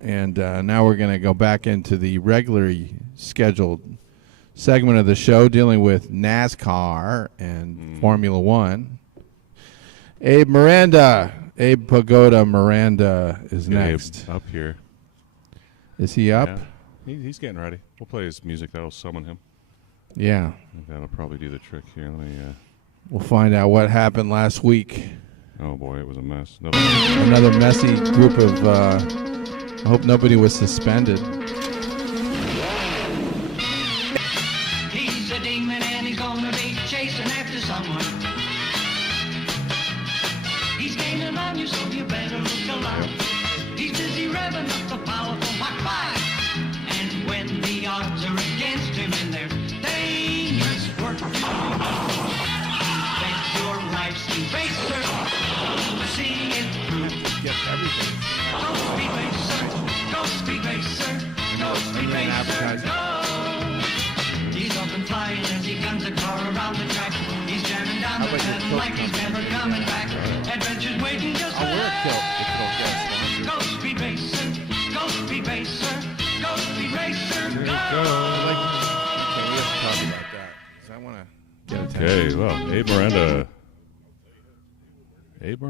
And now we're going to go back into the regularly scheduled segment of the show dealing with NASCAR and Formula One. Abe Miranda, Abe Pagoda Miranda is next. Abe up here. Is he up? Yeah. He's getting ready. We'll play his music. That'll summon him. Yeah. That'll probably do the trick here. We'll find out what happened last week. Oh, boy, it was a mess. Another messy group of... I hope nobody was suspended. He's a demon and he's gonna be chasing after someone. He's gaining on you, so you better look alive. He's busy revving up the powerful Mach 5. And when the odds are against him and they're dangerous work, bet your life's too racer. See it through. Get everything. Go speed racer, go speed racer, go speed racer, go. He's up and flying as he guns a car around the track. He's jamming down the pedal like he's never coming back. Adventure's waiting just for us. Go speed racer, go speed racer, go speed racer, go. Okay, we have to talk about that. 'Cause I want to get attention. Okay, well, Abe Miranda. Abe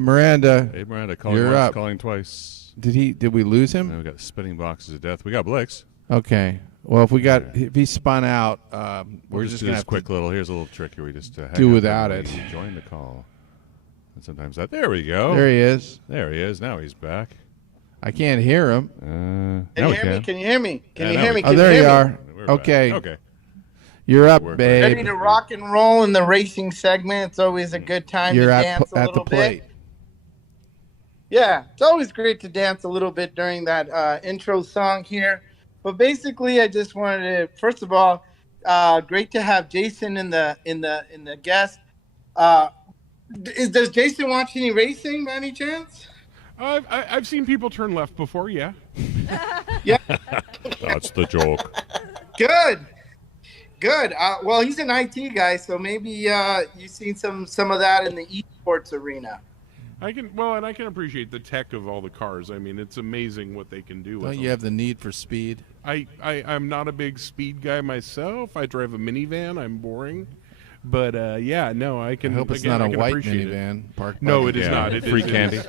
Miranda calling You're once, up. calling twice. Did we lose him? And we got spinning boxes of death. We got Blix. Okay. Well, if he spun out, we're We'll just do gonna this have quick to little. Here's a little trick here. We just hang do up without and it. we join the call. And sometimes that. There we go. There he is. There he is. Now he's back. I can't hear him. Can you hear me? Can you hear me? Can you hear me? Oh, there you are. Okay. Okay. You're up, Ready babe. Ready to rock and roll in the racing segment. It's always a good time You're to at dance a the little plate. bit. Yeah, it's always great to dance a little bit during that intro song here. But basically, I just wanted to, first of all, great to have Jason in the guest. Does Jason watch any racing by any chance? I've seen people turn left before, yeah. Yeah. That's the joke. Good. Well, he's an IT guy, so maybe you've seen some of that in the esports arena. I can appreciate the tech of all the cars. I mean, it's amazing what they can do with Don't them. you have the need for speed? I'm not a big speed guy myself. I drive a minivan. I'm boring. But yeah, no, I can. I hope it's again, not I a can white appreciate minivan. Parked No, by it is the- not. Free candy.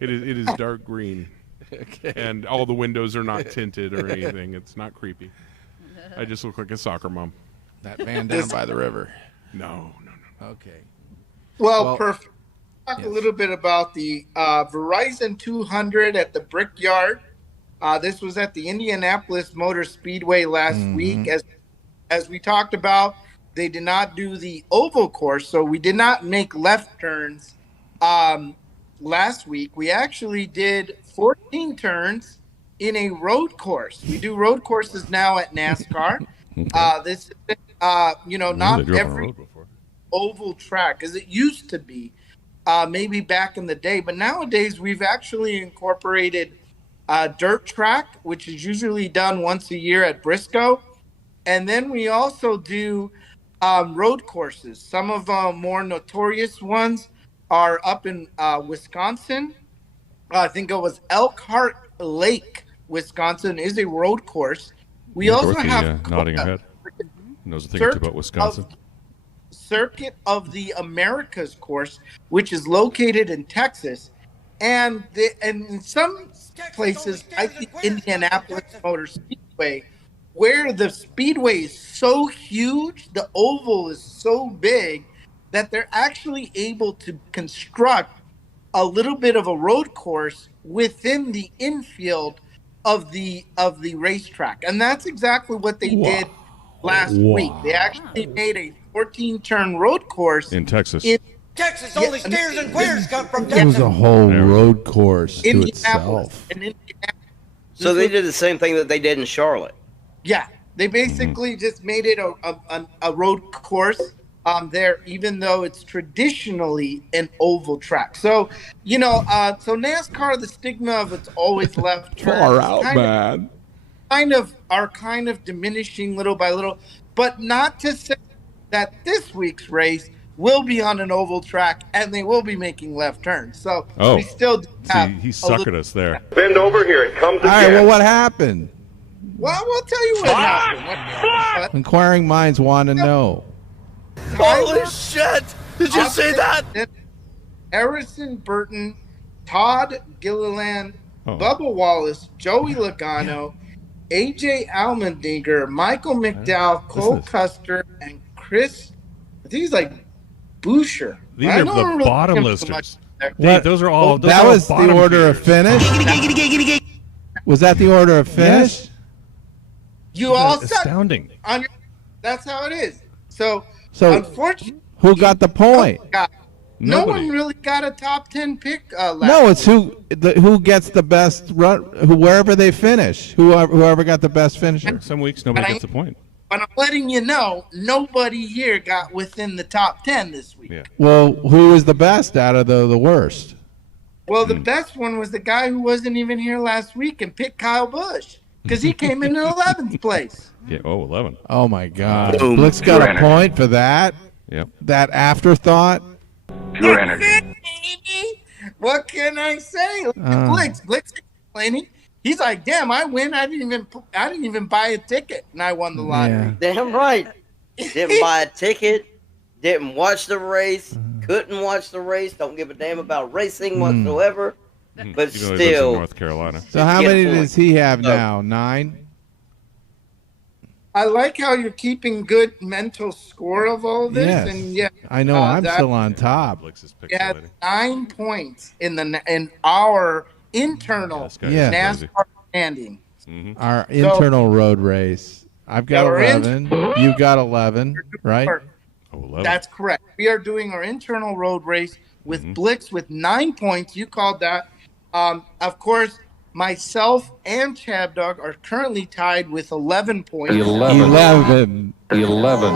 It is dark green. Okay. And all the windows are not tinted or anything. It's not creepy. I just look like a soccer mom. That van down by the river. No. Okay. Well, perfect. Talk yes. a little bit about the Verizon 200 at the Brickyard. This was at the Indianapolis Motor Speedway last week. As we talked about, they did not do the oval course, so we did not make left turns last week. We actually did 14 turns in a road course. We do road courses now at NASCAR. This is, not every oval track as it used to be. Maybe back in the day, but nowadays we've actually incorporated dirt track, which is usually done once a year at Briscoe, and then we also do road courses. Some of the more notorious ones are up in Wisconsin. I think it was Elkhart Lake, Wisconsin, is a road course. We also Dorothy, have nodding her head. Knows a thing or two about Wisconsin. Circuit of the Americas course, which is located in Texas, and in some places like the Indianapolis Motor Speedway, where the speedway is so huge, the oval is so big that they're actually able to construct a little bit of a road course within the infield of the racetrack, and that's exactly what they did last week. They actually made a 14-turn road course in Texas. Texas, only steers and queers come from It Texas. was a whole road course to Indianapolis. itself. So they did the same thing that they did in Charlotte. Yeah, they basically just made it a road course there, even though it's traditionally an oval track. So, so NASCAR, the stigma of it's always left turn. Far out, man. Kind of diminishing little by little, but not to say that this week's race will be on an oval track, and they will be making left turns. So Oh. we still do have See, he a suckered little- us there. Bend over here. It comes All right, well, what happened? Well, we'll tell you what happened. Inquiring minds want to know. Holy shit! Did you see that? Harrison Burton, Todd Gilliland, Oh. Bubba Wallace, Joey Logano, AJ Allmendinger, Michael McDowell, Cole is- Custer, and Chris. I think he's like Boucher. These I are don't the really bottom give him listers. so much there. Dave, those are all. Those That are all was the bottom order of feeders. finish? Was that the order of finish? Yes. You all suck. Astounding. On your, that's how it is. So So, unfortunately, who got the point? no Nobody. one really got a top 10 pick last No, it's who gets the best run, wherever they finish. Whoever got the best finisher. Some weeks nobody But gets the point. But I'm letting you know, nobody here got within the top 10 this week. Yeah. Well, who was the best out of the worst? Well, the best one was the guy who wasn't even here last week and picked Kyle Busch because he came in 11th place. Yeah. Oh, 11. Oh my God! Boom. Blick's got Pure a energy. point for that. Yep. That afterthought. Pure energy. What can I say? Look at Blick's complaining. He's like, "Damn, I win. I didn't even buy a ticket, and I won the lottery." Yeah. Damn right. Didn't buy a ticket. Didn't watch the race. Couldn't watch the race. Don't give a damn about racing whatsoever. But Even though he lives in still, North Carolina. So how Get many point. does he have now? 9. I like how you're keeping good mental score of all this, Yes. and yeah, I know. I'm that- still on top. Blix is we had pixelating. 9 points in our internal This guy is Yeah. crazy. NASCAR standing. Our internal road race. I've got Yeah, we're 11. You've got 11, right? Oh, 11. That's correct. We are doing our internal road race with Blix with 9 points. You called that. Of course, myself and ChabDog are currently tied with 11 points. 11. 11.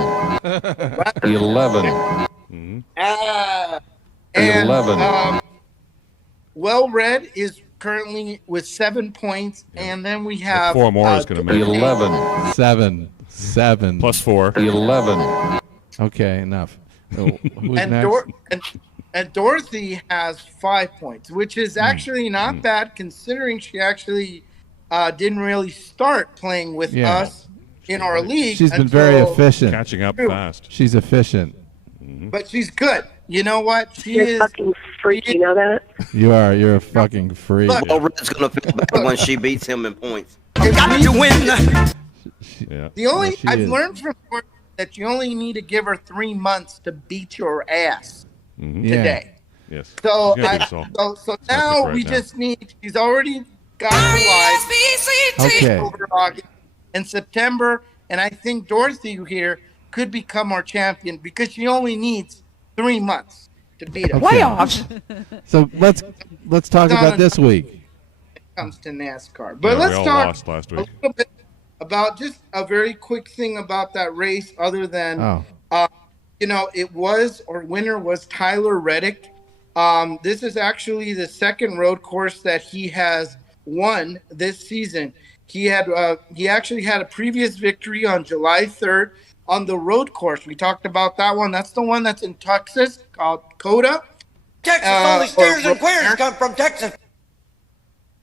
And 11. Well Read is currently with 7 points, and then we have 4 more is going to make it. 11. 7. Plus 4. 11. Okay, enough. Oh, who's and, next? and Dorothy has 5 points, which is actually not bad considering she actually didn't really start playing with Yeah. us in our league. She's been very until- efficient. Catching up True. fast. She's efficient. But she's good. You know what? She You're is. fucking freak, you know that? You're a fucking freak. Look, Well, Red's gonna feel bad when she beats him in points. Got to win. Yeah. The only Yeah, she I've is. learned from her that you only need to give her 3 months to beat your ass Yeah. today. Yes. So She's gonna I, do so now right we now. just need. She's already got live Okay. over August and September, and I think Dorothy here could become our champion because she only needs 3 months to beat us. Okay. So let's talk about this week. When it comes to NASCAR. But Yeah, let's we all talk lost last a week. little bit about just a very quick thing about that race, other than Oh. winner was Tyler Reddick. This is actually the second road course that he has won this season. He actually had a previous victory on July 3rd on the road course. We talked about that one. That's the one that's in Texas called Coda. Texas, only steers and queers come from Texas.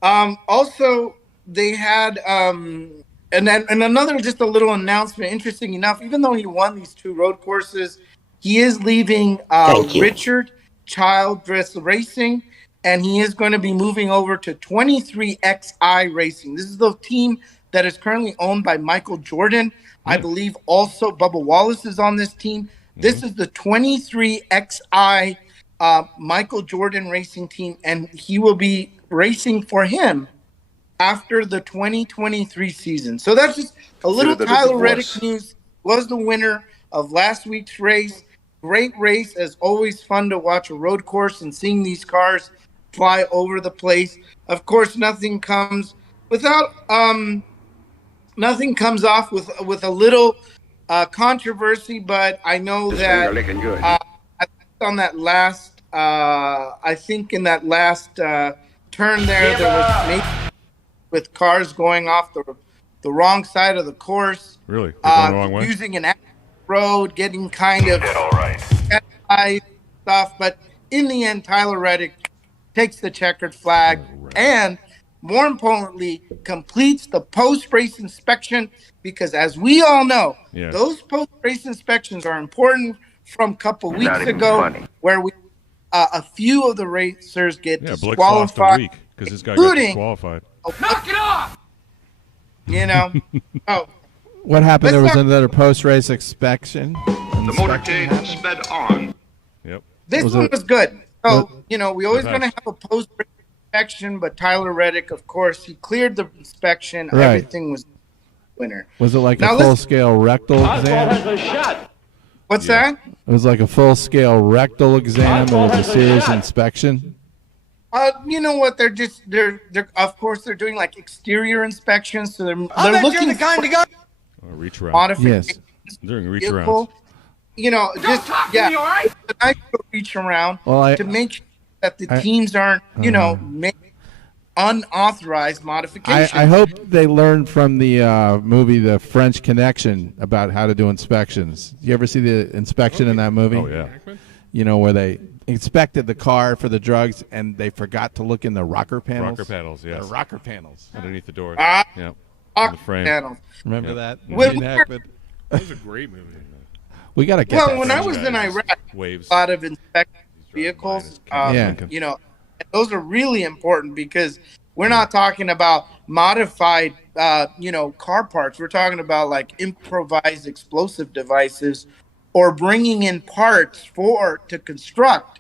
Also, they had and another just a little announcement. Interesting enough, even though he won these 2 road courses, he is leaving Thank you. Richard Childress Racing, and he is going to be moving over to 23XI Racing. This is the team that is currently owned by Michael Jordan. I believe also Bubba Wallace is on this team. This is the 23XI Michael Jordan Racing team, and he will be racing for him after the 2023 season. So that's just a little that a Tyler divorce. Reddick news. Was the winner of last week's race. Great race, as always. Fun to watch a road course and seeing these cars fly over the place. Of course, nothing comes off with a little controversy, but I know that looking good. on that last, I think in that last turn there was maybe with cars going off the wrong side of the course, Really? They're going the wrong way? using an road, getting kind of high stuff, but in the end, Tyler Reddick takes the checkered flag and, more importantly, completes the post-race inspection because, as we all know, those post-race inspections are important. From a couple weeks ago, where we a few of the racers get disqualified, because this guy got disqualified. Knock it off! You know, what happened? There was another post-race inspection. The motorcade sped on. Yep. This one was good. So, you know, we always going to have a post-race inspection, but Tyler Reddick, of course, he cleared the inspection. Right. Everything was winner. Was it like Now a full-scale rectal exam? What's that? It was like a full-scale rectal exam. It was a serious inspection. You know what? They're of course they're doing like exterior inspections, so they're looking the kind of guy. Reach around. modifications. Yes. During reach Vehicle. arounds. You know, just me, all right? a nice little reach around to make sure that the teams aren't, you know, make unauthorized modifications. I hope they learned from the movie The French Connection about how to do inspections. You ever see the inspection in that movie? Oh, yeah. You know, where they inspected the car for the drugs and they forgot to look in the rocker panels. Rocker panels, yes. The rocker panels. Underneath the door. Ah, Yep. rocker the frame. panels. Remember that? When Gene we were- Hackman? That was a great movie. We got to get Well, that when I French was guy. in Iraq, Waves. a lot of inspected vehicles, Yeah. you know, those are really important because we're not talking about modified, you know, car parts. We're talking about like improvised explosive devices or bringing in parts to construct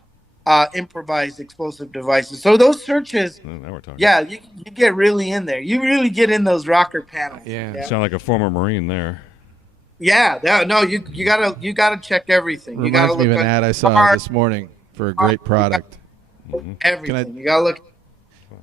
improvised explosive devices. So those searches, Now we're talking. yeah, you get really in there. You really get in those rocker panels. Yeah. You sound like a former Marine there. Yeah, no, you gotta check everything. You gotta Reminds me look of an at ad I saw parts, this morning for a great product. everything. You gotta look.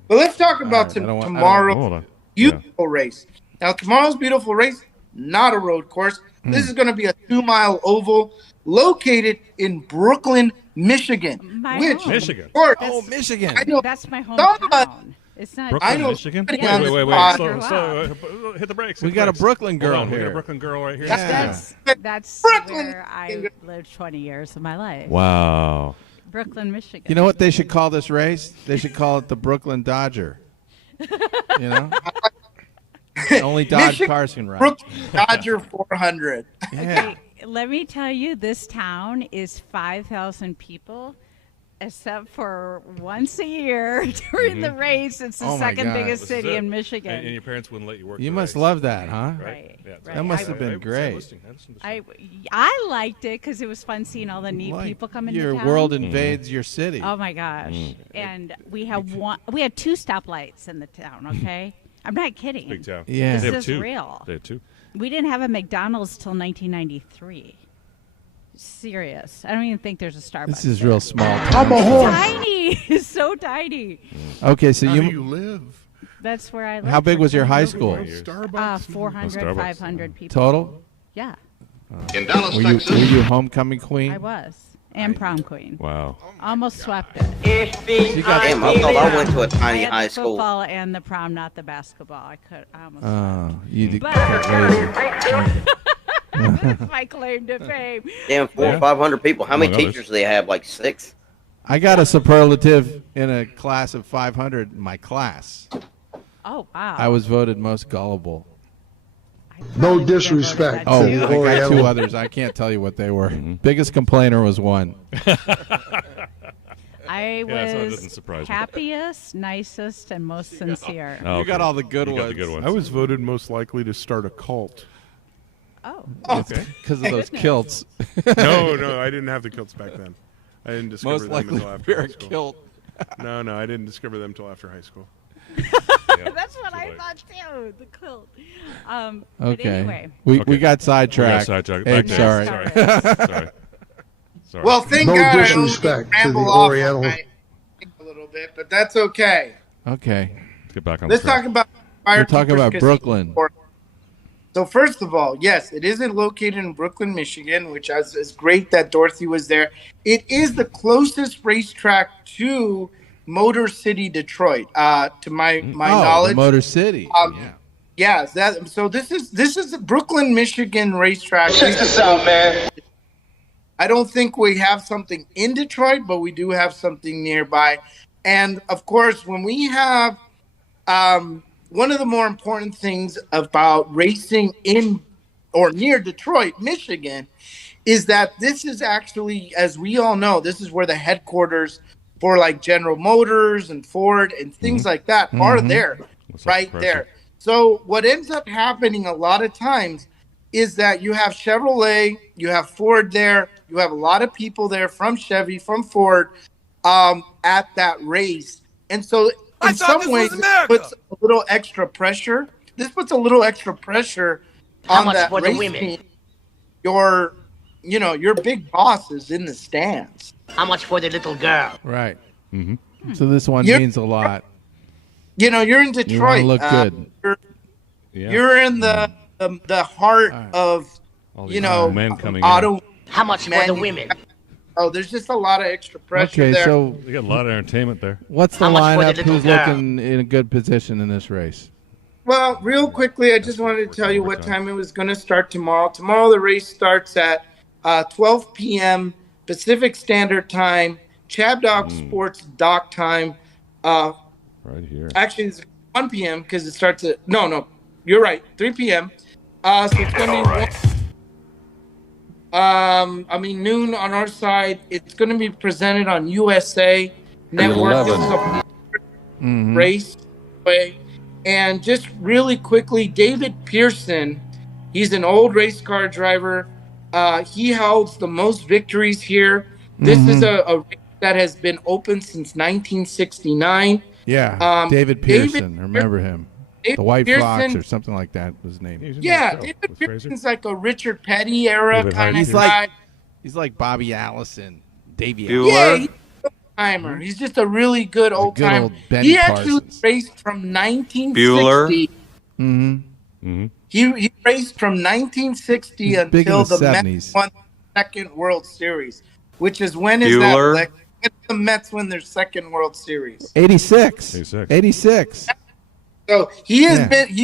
But let's talk about I don't want- tomorrow's Hold on. beautiful race. Now, tomorrow's beautiful race, not a road course. This is going to be a 2-mile oval located in Brooklyn, Michigan. My which, home. Michigan. of course, Oh, Michigan. I know That's my Someone- hometown. It's not. Brooklyn, I know Michigan? somebody Wait, on wait, this wait. pod- Slow. Hit the brakes. We hit the got a brakes. Brooklyn Hold girl on, we got here. a Brooklyn girl right here. Yeah. That's Brooklyn. where I lived 20 years of my life. Wow. Brooklyn, Michigan. You know what they should call this race? They should call it the Brooklyn Dodger. You know? Only Dodge Michigan, cars can ride. Brooklyn Dodger 400. Yeah. Let me tell you, this town is 5,000 people, except for once a year during the race. It's the Oh my second God. biggest This is city it. in Michigan. And your parents wouldn't let you work You the must race. love that, huh? Right. Yeah, right. That must have been great. I liked it because it was fun seeing all the neat Like, people coming your to town. world invades your city. Oh my gosh! And we had 2 stoplights in the town. Okay, I'm not kidding. Big town. Yeah. This They have is two. real. They have two. We didn't have a McDonald's till 1993. Serious. I don't even think there's a Starbucks. This is there. real small. Tiny. It's so tiny. Okay, so How do you. you live? That's where I live. How big for was your 20 high years. school? Starbucks. 400, Starbucks. 500 people. Total? Yeah, In Dallas, Were Texas. you homecoming queen? I was. And prom queen. Wow. Almost swept it. You got Damn, I thought I went to a I tiny had high the school. football and the prom, not the basketball. I almost you did. But- That's my claim to fame. Damn, 400 Yeah. or 500 people. How many Among others. teachers do they have? Like 6? I got a superlative in a class of 500 in my class. Oh, wow. I was voted most gullible. No disrespect Oh, to the I got 2 Oriental. others. I can't tell you what they were. Biggest complainer was one. I Yeah, so it was doesn't surprise me. happiest, nicest, and most sincere. Oh, You got okay. all the good You got the ones. good ones. I was voted most likely to start a cult. Oh, Okay. Because of those kilts. No, I didn't have the kilts back then. I didn't discover Most them likely until after wear high a school. kilt. No, I didn't discover them until after high school. that's what I late. thought too. The quilt. But Okay. anyway. We Okay. got sidetracked. sidetracked. Abe, Back to- sorry. Sorry. Sorry. Well, thank No God disrespect I to only the ramble off Oriental. on my a little bit, but that's okay. Okay. Let's get back on Let's the track. talk about We're talking about Firekeepers Brooklyn. Casino. So first of all, yes, it isn't located in Brooklyn, Michigan, which is great that Dorothy was there. It is the closest racetrack to Motor City, Detroit. To my knowledge, Motor City. Yeah. yes. So this is the Brooklyn, Michigan racetrack. Check this out, man. I don't think we have something in Detroit, but we do have something nearby. And of course, when we have one of the more important things about racing in or near Detroit, Michigan, is that this is actually, as we all know, this is where the headquarters for like General Motors and Ford and things like that are there, right there. So what ends up happening a lot of times is that you have Chevrolet, you have Ford there, you have a lot of people there from Chevy, from Ford, at that race. And so in some ways, it puts a little extra pressure. This puts a little extra pressure on that race team. Your big boss is in the stands. How much for the little girl? Right. So this one means a lot. You're in Detroit. You want to look good. You're in the heart of, men coming auto. in. How much for the women? Oh, there's just a lot of extra pressure there. So We got a lot of entertainment there. what's the How much for the lineup? little Who's girl? looking in a good position in this race? Well, real quickly, I just wanted to tell you what time it was going to start tomorrow. Tomorrow, the race starts at 12 p.m. Pacific Standard Time, ChabDog Sports dock time. Right here. Actually, it's 1 p.m. because it starts at no, you're right, 3 p.m. So it's going to be noon on our side. It's going to be presented on USA Network. This is a raceway. And just really quickly, David Pearson, he's an old race car driver. He holds the most victories here. This is a race that has been open since 1969. Yeah, David Pearson. Remember him. David The White Pearson, Fox or something like that was his name. Yeah, David Pearson's like a Richard Petty era kind of guy. He's like Bobby Allison, Davey Yeah, he's an old timer. He's just a really good old timer. He actually raced from 1960. He raced from 1960 until the Mets won the second World Series, which is when is that? Like, when did the Mets win their second World Series? 86. 86. So he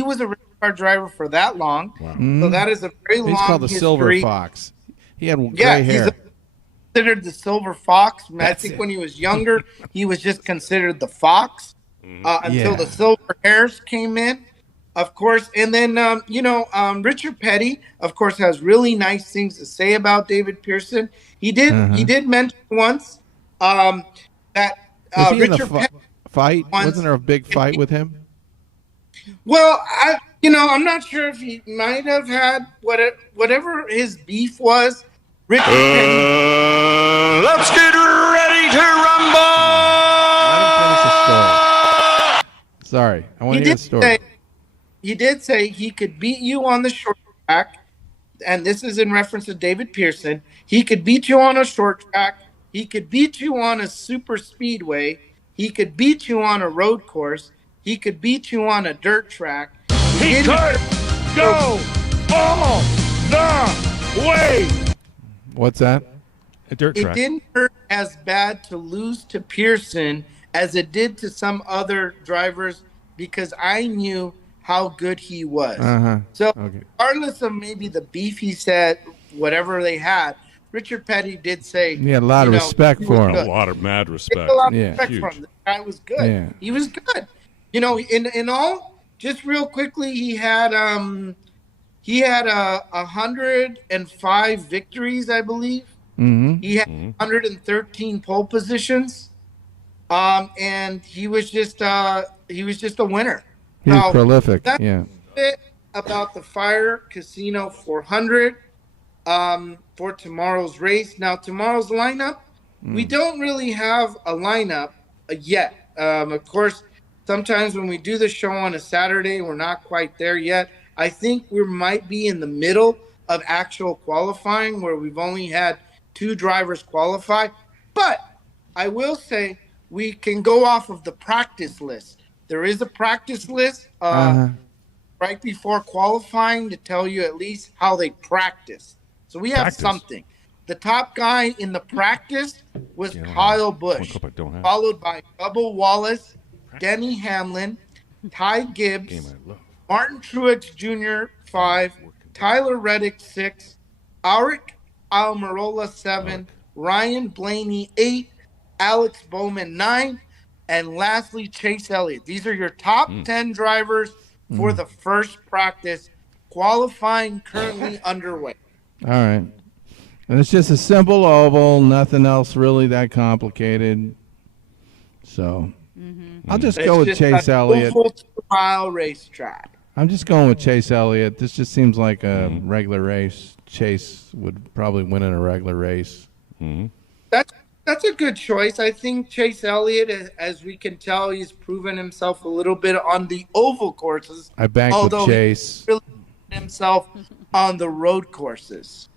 was a race car driver for that long. Wow. So that is a very long history. He's called the Silver Fox. He had gray hair. He's considered the Silver Fox. I think when he was younger, he was just considered the Fox until the silver hairs came in, of course. And then, Richard Petty, of course, has really nice things to say about David Pearson. He did mention once that Richard Petty fight. Wasn't there a big fight with him? Well, I'm not sure if he might have had whatever his beef was. Richard Petty. Let's get ready to rumble! Sorry, I want to hear the story. He did say he could beat you on the short track, and this is in reference to David Pearson. He could beat you on a short track. He could beat you on a super speedway. He could beat you on a road course. He could beat you on a dirt track. He could go all the way. What's that? A dirt track. It didn't hurt as bad to lose to Pearson as it did to some other drivers because I knew how good he was. So regardless of maybe the beef he said, whatever they had, Richard Petty did say he had a lot of respect for him. A lot of mad respect. A lot of respect for him. The guy was good. Yeah. He was good. In all, just real quickly, he had 105 victories, I believe. He had 113 pole positions, and he was just a winner. He was prolific. That's it about the Fire Casino 400 for tomorrow's race. Now, tomorrow's lineup, we don't really have a lineup yet. Of course, sometimes when we do the show on a Saturday, we're not quite there yet. I think we might be in the middle of actual qualifying where we've only had 2 drivers qualify. But I will say we can go off of the practice list. There is a practice list right before qualifying to tell you at least how they practice. So we have something. The top guy in the practice was Kyle Busch, followed by Bubba Wallace, Denny Hamlin, Ty Gibbs, Martin Truex Jr. 5, Tyler Reddick 6, Arik Almirola 7, Ryan Blaney 8, Alex Bowman 9, and lastly Chase Elliott. These are your top 10 drivers for the first practice. Qualifying currently underway. All right. And it's just a simple oval, nothing else really that complicated. So I'll just go with Chase Elliott. Oval 2-mile racetrack. I'm just going with Chase Elliott. This just seems like a regular race. Chase would probably win in a regular race. That's a good choice. I think Chase Elliott, as we can tell, he's proven himself a little bit on the oval courses. I banked with Chase. He really proven himself on the road courses.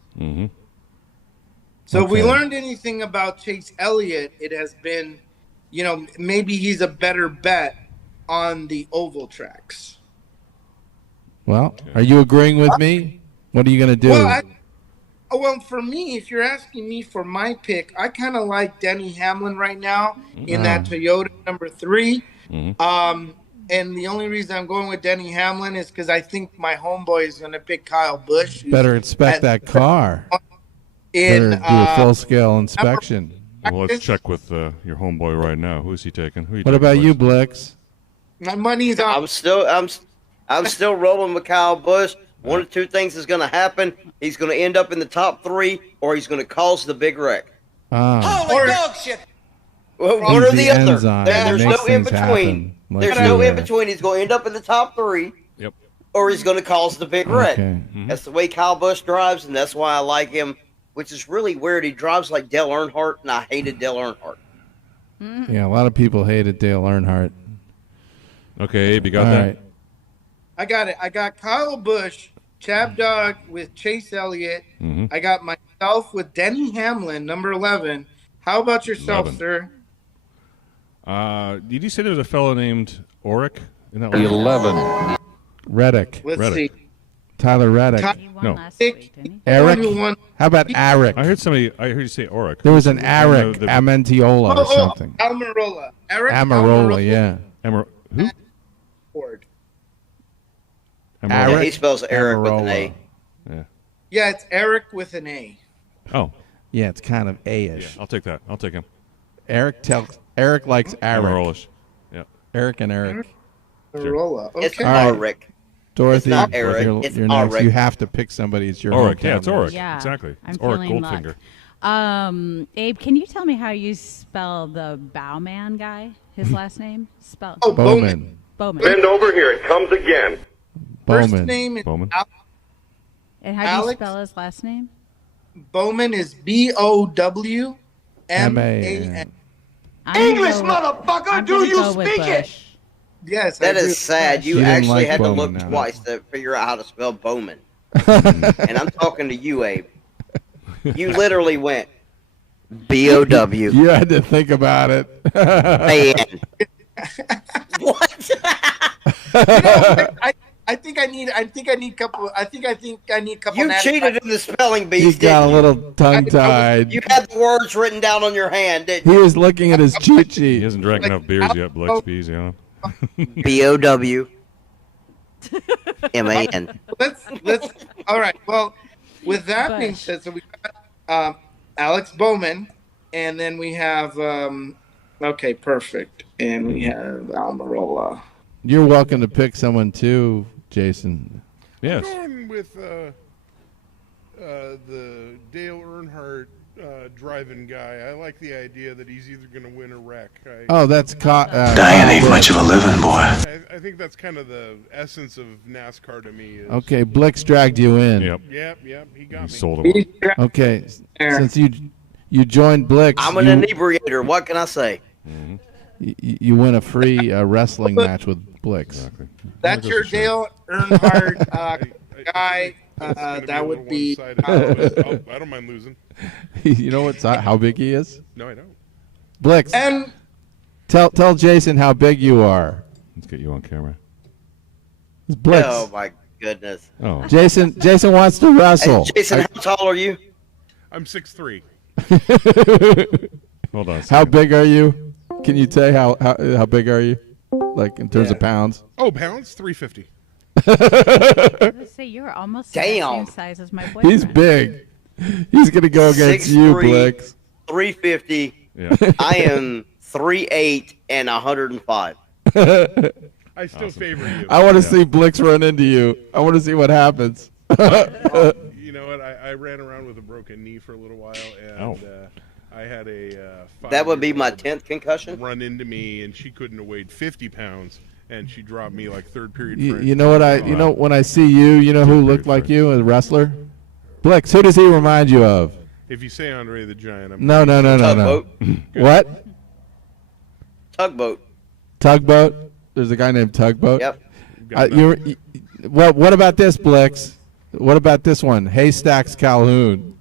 So if we learned anything about Chase Elliott, it has been, maybe he's a better bet on the oval tracks. Well, are you agreeing with me? What are you going to do? Well, for me, if you're asking me for my pick, I kind of like Denny Hamlin right now in that Toyota number 3. And the only reason I'm going with Denny Hamlin is because I think my homeboy is going to pick Kyle Busch. Better inspect that car. Better do a full-scale inspection. Well, let's check with your homeboy right now. Who is he taking? Who What about you, Blix? My money's on. I'm still rolling with Kyle Busch. One of two things is going to happen. He's going to end up in the top 3, or he's going to cause the big wreck. Holy dog shit! Well, one or the other. Enzyme There's that no makes in things between. happen, like There's no in between. He's going to end up in the top 3. Yep. Or he's going to cause the big wreck. Okay. That's the way Kyle Busch drives, and that's why I like him. Which is really weird. He drives like Dale Earnhardt, and I hated Dale Earnhardt. Yeah, a lot of people hated Dale Earnhardt. Okay, Abe, you got All that? right. I got it. I got Kyle Busch, ChabDog with Chase Elliott. I got myself with Denny Hamlin, number 11. How about yourself, 11. sir? Did you say there was a fellow named Oric in that one? 11. Reddick. Let's Reddick. see. Tyler Reddick. He won No. last week, didn't he? Eric. Who won? How about Eric? I heard you say Oric. There was an I know Eric the- Amantiola or something. Almirola. Eric Amarola, yeah. Who? Ford. Amarola. Yeah, Eric he spells Eric with an A. Yeah. Yeah, it's Eric with an A. Oh, Yeah, it's kind of yeah. A-ish. I'll take that. I'll take him. Eric likes Eric. Amarolish. Yeah. Eric and Eric. Almirola. It's Okay. All right. Eric. Dorothy, not Eric, you're it's next. Oric. You have to pick somebody. It's your Oric. hometown Yeah, it's race. Oric. Yeah, Exactly. I'm It's Oric feeling Goldfinger. luck. Abe, can you tell me how you spell the Bowman guy? His last name? Spell Oh, Bowman. Bowman. over here, it comes again. First Bowman. name is Bowman. And how do you Alex? spell his last name? Bowman is Bowman. M-A-N. English, motherfucker, I'm do gonna you go with speak it? Bush. Yes, That I agree. is sad. You She didn't actually like had to Bowman look now. twice to figure out how to spell Bowman. And I'm talking to you, Abe. You literally went B-O-W. You had to think about it. A-N. What? I think I need couple. I think I need couple. You cheated in the spelling bee. He got a little tongue-tied. You had the words written down on your hand, didn't He was looking at his cheat He sheet. hasn't drank enough beers yet. Blix bees, you know. you? B-O-W. M-A-N. Let's. All right. Well, with that being Bush. said, so we got Alex Bowman, and then we have okay, perfect, and we have Almirola. You're welcome to pick someone too, Jason. Yes. Going with the Dale Earnhardt driving guy. I like the idea that he's either going to win or wreck. Oh, that's Diane ain't much of a living, boy. I think that's kind of the essence of NASCAR to me. Is, Okay, Blix dragged you in. Yep. Yep, he got He me. sold him. Okay, since you joined Blix, I'm an inebriator. What can I say? you win a free wrestling match with Blix. Exactly. That's There your goes the Dale Earnhardt guy. It's gonna be a That would little be. one-sided, but I don't mind losing. You know how big he is? No, I don't. Blix, And tell Jason how big you are. Let's get you on camera. It's Blix. Oh, my goodness. Oh. Jason wants to Hey, wrestle. Jason, how tall are you? I'm 6'3". Hold on. A How second. big are you? Can you say how big are you? Like in terms of pounds? Oh, pounds? 350. I was gonna say you're almost the Damn. same size as my boyfriend. He's big. He's gonna go against you, 6'3", Blix. 350. Yeah. I am 3'8" and 105. I still favor you. I want to see Blix run into you. I want to see what happens. You know what? I ran around with a broken knee for a little while, and I had a That would be my 5-year-old 10th concussion. run into me, and she couldn't have weighed 50 pounds, and she dropped me like third period. You know what you know when I see you, you know who looked like you, a wrestler? Blix. Who does he remind you of? If you say Andre the Giant, I'm No. Tugboat. What? Tugboat. Tugboat. There's a guy named Tugboat. Yep. What about this, Blix? What about this one? Haystacks Calhoun.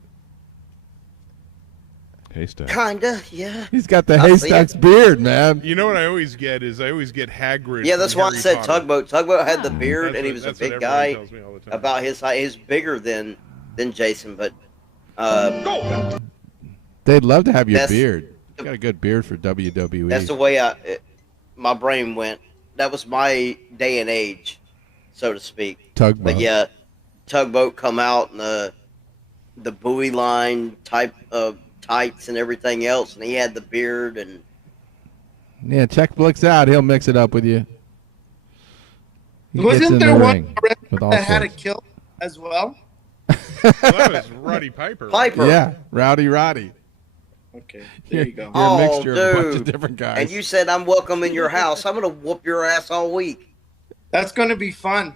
Haystack. Kinda, yeah. He's got the I see Haystacks it. beard, man. You know what I always get is I always get Hagrid. Yeah, that's from why I Harry said Potter. Tugboat. Tugboat had the beard, That's and he what- was a that's what big everybody guy. tells me all the time. About his height, he's bigger than Jason, but They'd love to have your That's- beard. You got a good beard for WWE. that's the way my brain went. That was my day and age, so to speak. Tugboat. But yeah, Tugboat come out in the buoy line type of tights and everything else, and he had the beard and Yeah, check Blix out. He'll mix it up with you. He gets Wasn't in there the one ring with all that had a sorts. kill as well? Well, that was Roddy Piper. Piper. Yeah, Rowdy Roddy. Okay, there you go. You're a Oh, mixture of a bunch of dude. different guys. And you said I'm welcome in your house. I'm gonna whoop your ass all week. That's going to be fun.